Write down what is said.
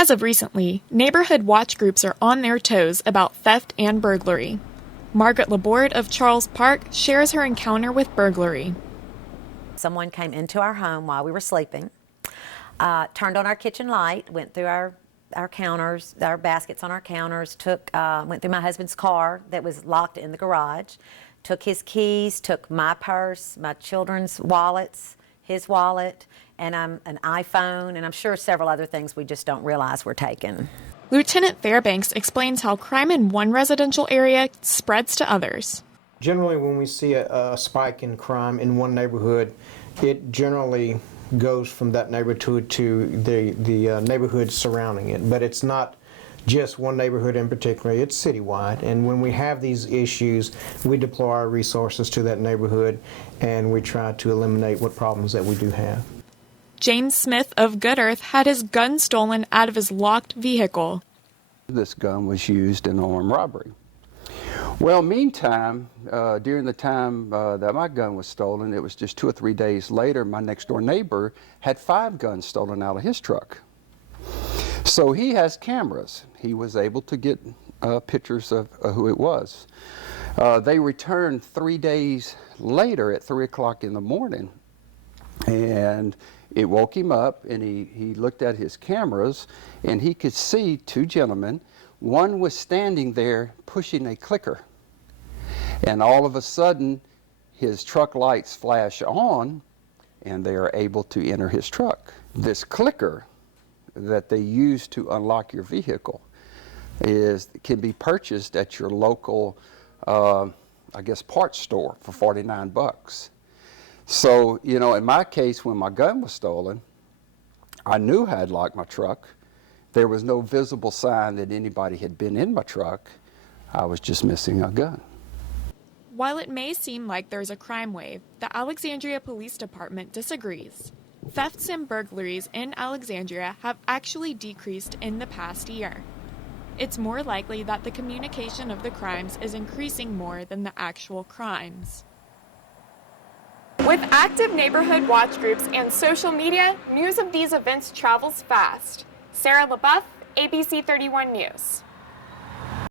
As of recently, neighborhood watch groups are on their toes about theft and burglary. Margaret Laborde of Charles Park shares her encounter with burglary. Someone came into our home while we were sleeping, turned on our kitchen light, went through our counters, our baskets on our counters, went through my husband's car that was locked in the garage, took his keys, took my purse, my children's wallets, his wallet, and an iPhone, and I'm sure several other things we just don't realize were taken. Lieutenant Fairbanks explains how crime in one residential area spreads to others. Generally, when we see a spike in crime in one neighborhood, it generally goes from that neighborhood to the neighborhood surrounding it. But it's not just one neighborhood in particular, it's citywide. And when we have these issues, we deploy our resources to that neighborhood and we try to eliminate what problems that we do have. James Smith of Good Earth had his gun stolen out of his locked vehicle. This gun was used in armed robbery. Well, meantime, during the time that my gun was stolen, it was just 2 or 3 days later, my next door neighbor had 5 guns stolen out of his truck. So he has cameras. He was able to get pictures of who it was. They returned 3 days later at 3 o'clock in the morning, and it woke him up, and he looked at his cameras, and he could see 2 gentlemen. One was standing there pushing a clicker, and all of a sudden his truck lights flash on and they are able to enter his truck. This clicker that they use to unlock your vehicle can be purchased at your local parts store for 49 bucks. So, you know, in my case, when my gun was stolen, I knew I had locked my truck. There was no visible sign that anybody had been in my truck. I was just missing a gun. While it may seem like there's a crime wave, the Alexandria Police Department disagrees. Thefts and burglaries in Alexandria have actually decreased in the past year. It's more likely that the communication of the crimes is increasing more than the actual crimes. With active neighborhood watch groups and social media, news of these events travels fast. Sarah LaBeouf, ABC 31 News.